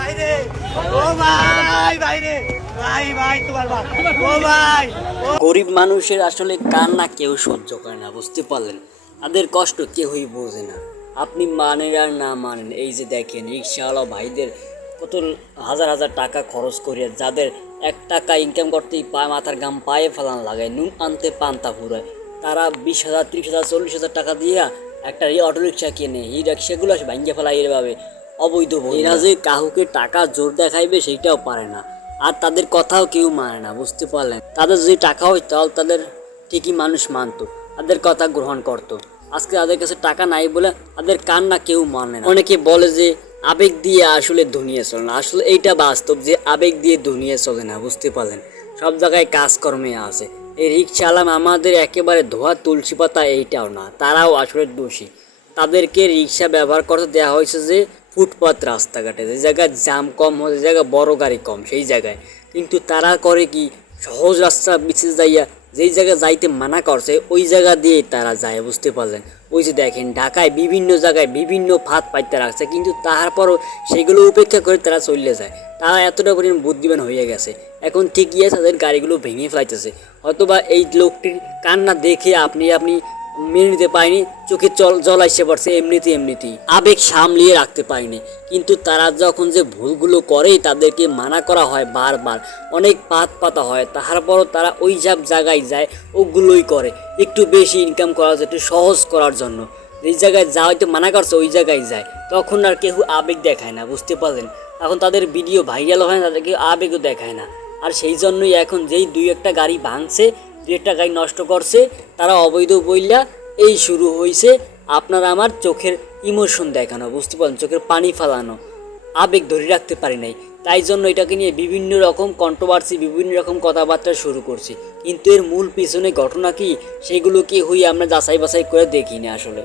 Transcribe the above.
বাইরে ও ভাই বাইরে ভাই ভাই তোমার ভাই ও ভাই গরিব মানুষের আসলে কান্না কেউ সহ্য করে না, বুঝতে পারলেন? তাদের কষ্ট কেউই বোঝে না। আপনি মানেন আর না মানেন, এই যে দেখেন রিক্সাওয়ালা ভাইদের কত হাজার হাজার টাকা খরচ করিয়া, যাদের 1 টাকা ইনকাম করতেই পায় মাথার গাম পায়ে ফেলান লাগায়, নুন আনতে পান্তা ফুরায়, তারা 20,000 30,000 40,000 টাকা দিয়া একটা অটো রিক্সা কিনে, এই রিক্সাগুলো ভাঙ্গে ফেলায় এভাবে অবৈধ। এরা যে কাহুকে টাকা জোর দেখাইবে সেইটাও পারে না, আর তাদের কথাও কেউ মানে না, বুঝতে পারলেন? তাদের যদি টাকা হইতো তাহলে তাদের ঠিকই মানুষ মানতো, তাদের কথা গ্রহণ করতো। আজকে তাদের কাছে টাকা নাই বলে তাদের কান্না কেউ মানে না। অনেকে বলে যে আবেগ দিয়ে আসলে দুনিয়া চলে না, আসলে এইটা বাস্তব যে আবেগ দিয়ে দুনিয়া চলে না, বুঝতে পারলেন? সব জায়গায় কাজকর্মে আছে। এই রিক্সাওয়ালা আমাদের একেবারে ধোয়া তুলসী পাতা এইটাও না, তারাও আসলে দোষী। তাদেরকে রিক্সা ব্যবহার করতে দেওয়া হয়েছে যে ফুটপাত রাস্তাঘাটে, যে জায়গায় জাম কম হয়, যে জায়গায় বড় গাড়ি কম সেই জায়গায়, কিন্তু তারা করে কি সহজ রাস্তা বিশেষ যাইয়া যেই জায়গায় যাইতে মানা করছে ওই জায়গা দিয়ে তারা যায়, বুঝতে পারলেন? ওই যে দেখেন ঢাকায় বিভিন্ন জায়গায় বিভিন্ন ফাঁদ পাইতে রাখছে, কিন্তু তারপরও সেগুলো উপেক্ষা করে তারা চলে যায়। তারা এতটা পরিমাণ বুদ্ধিমান হয়ে গেছে, এখন ঠিকই আছে তাদের গাড়িগুলো ভেঙে ফেলাইতেছে। হয়তোবা এই লোকটির কান্না দেখে আপনি মেনে নিতে পারিনি, চোখে জল আসে পড়ছে এমনিতেই আবেগ সামলিয়ে রাখতে পারিনি। কিন্তু তারা যখন যে ভুলগুলো করে তাদেরকে মানা করা হয় বারবার, অনেক পাতা হয়, তারপরও তারা ওই সব জায়গায় যায়, ওগুলোই করে একটু বেশি ইনকাম করার জন্য, একটু সহজ করার জন্য। যেই জায়গায় যা হয়তো মানা করছে ওই জায়গায় যায়, তখন আর কেউ আবেগ দেখায় না, বুঝতে পারলেন? এখন তাদের ভিডিও ভাইরাল হয় না, তাদেরকে আবেগও দেখায় না। আর সেই জন্যই এখন যেই 2-1টা গাড়ি ভাঙছে, 2-1টা গাড়ি নষ্ট করছে, তারা অবৈধ বইলা এই শুরু হয়েছে আপনার আমার চোখের ইমোশন দেখানো, বুঝতে পারেন? চোখের পানি ফালানো, আবেগ ধরে রাখতে পারি নাই। তাই জন্য এটাকে নিয়ে বিভিন্ন রকম কন্ট্রোভার্সি, বিভিন্ন রকম কথাবার্তা শুরু করছি, কিন্তু এর মূল পিছনে ঘটনা কি সেগুলো কি হই আমরা যাচাই বাছাই করে দেখি না আসলে।